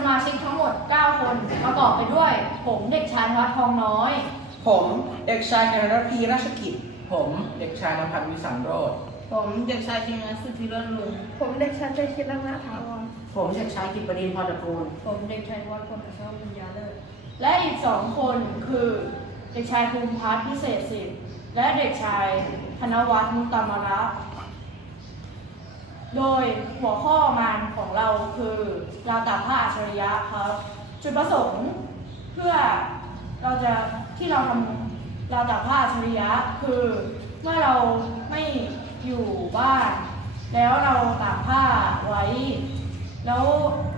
มีสมาชิกทั้งหมด 9 คนประกอบไปด้วย ผมเด็กชายวัดทองน้อย ผมเด็กชายกนรพีราชกิจ ผมเด็กชายนภัสวิสังโรธผมเด็กชายชิงนัสุธิรลุงผมเด็กชายใจคิดลังนะถาวรผมเด็กชายกิตปรินพรตระกูล ผมเด็กชายวัดพลอัศวิญญาเลิศและอีกสองคนคือเด็กชายภูมิพัฒน์พิเศษสิทธิ์และเด็กชายธนวัฒน์มุตตามระ โดยหัวข้องานของเราคือราตากผ้าอัจฉริยะครับจุดประสงค์เพื่อเราจะที่เราทำราตากผ้าอัจฉริยะคือเมื่อเราไม่อยู่บ้าน แล้วเราตากผ้าไว้ แล้ว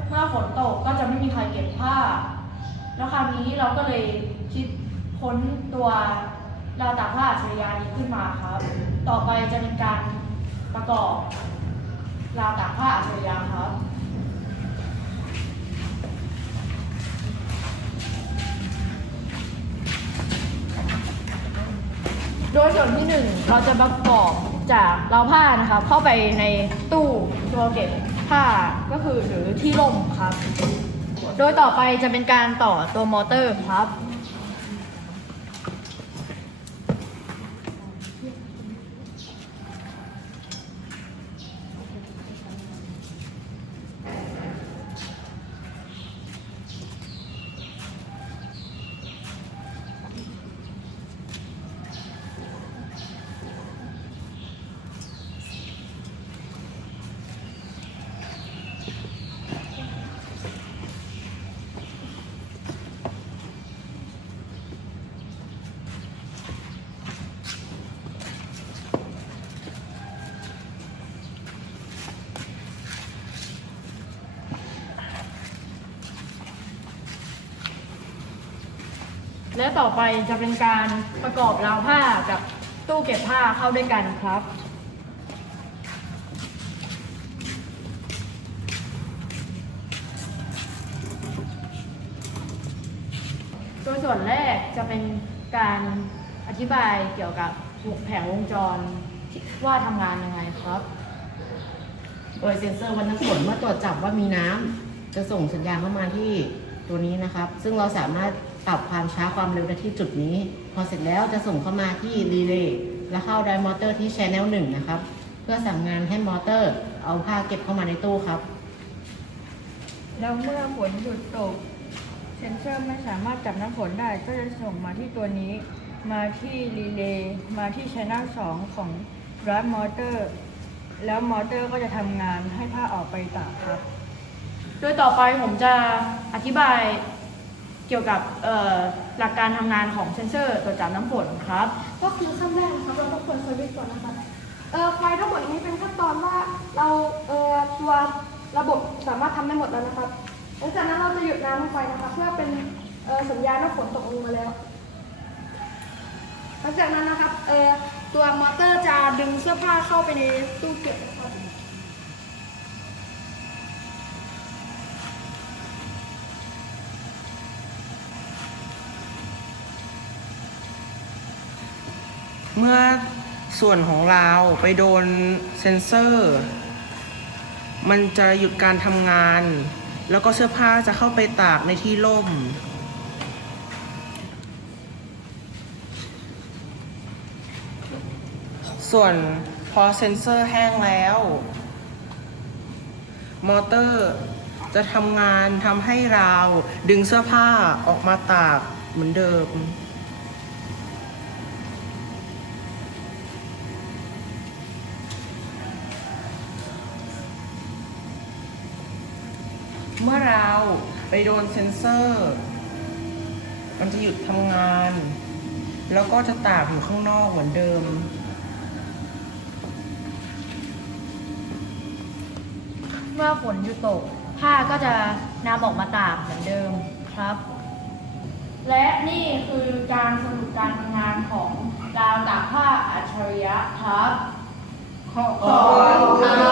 เมื่อฝนตกก็จะไม่มีใครเก็บผ้า แล้วคราวนี้เราก็เลยคิดค้นตัวราตากผ้าอัจฉริยะนี้ขึ้นมาครับ ต่อไปจะเป็นการประกอบ ราวตากผ้าอัจฉริยะครับ โดยส่วนที่หนึ่งเราจะประกอบจากราวผ้านะครับเข้าไปในตู้ตัวเก็บผ้าก็คือหรือที่ร่มครับ โดยต่อไปจะเป็นการต่อตัวมอเตอร์ครับ และต่อไปจะเป็นการประกอบราวผ้ากับตู้เก็บผ้าเข้าด้วยกันครับโดยส่วนแรกจะเป็นการอธิบายเกี่ยวกับแผงวงจรว่าทำงานยังไงครับ โดยเซ็นเซอร์วันน้ำฝนเมื่อตรวจจับว่ามีน้ำจะส่งสัญญาณเข้ามาที่ตัวนี้นะครับ ซึ่งเราสามารถ ปรับความช้าความเร็วได้ที่จุดนี้ พอเสร็จแล้วจะส่งเข้ามาที่รีเลย์และเข้าไดมอเตอร์ที่ Channel 1 นะครับ เพื่อสั่งงานให้มอเตอร์ เอาผ้าเก็บเข้ามาในตู้ครับ แล้วเมื่อฝนหยุดตก เซนเซอร์ไม่สามารถจับน้ำฝนได้ ก็จะส่งมาที่ตัวนี้ มาที่รีเลย์มาที่ช anel 2 ของ drive motor แล้วมอเตอร์ก็จะทำงานให้ผ้าออกไปตากครับ โดยต่อไปผมจะอธิบายเกี่ยวกับหลักการทำงานของเซนเซอร์ตรวจจับน้ำฝนครับ ก็คือขั้นแรกนะครับเราต้องเปิดสวิตช์ก่อนนะครับเอ่อไฟทั้งหมดนี้เป็นขั้นตอนว่าเราเอ่อตัวระบบสามารถทำได้หมดแล้วนะครับหลังจากนั้นเราจะหยุดน้ำลงไปนะครับเพื่อเป็นเอ่อสัญญาณว่าฝนตกลงมาแล้วหลังจากนั้นนะครับเอ่อตัวมอเตอร์จะดึงเสื้อผ้าเข้าไปในตู้เก็บนะครับ เมื่อส่วนของเราไปโดนเซนเซอร์ มันจะหยุดการทำงาน แล้วก็เสื้อผ้าจะเข้าไปตากในที่ร่ม ส่วนพอเซนเซอร์แห้งแล้ว มอเตอร์จะทำงานทำให้เราดึงเสื้อผ้าออกมาตากเหมือนเดิม เมื่อเราไปโดนเซนเซอร์ มันจะหยุดทำงาน แล้วก็จะตากอยู่ข้างนอกเหมือนเดิม เมื่อฝนหยุดตก ผ้าก็จะนำออกมาตากเหมือนเดิมครับ และนี่คือการสรุปการทำงานของราวตากผ้าอัจฉริยะครับ ขอบคุณ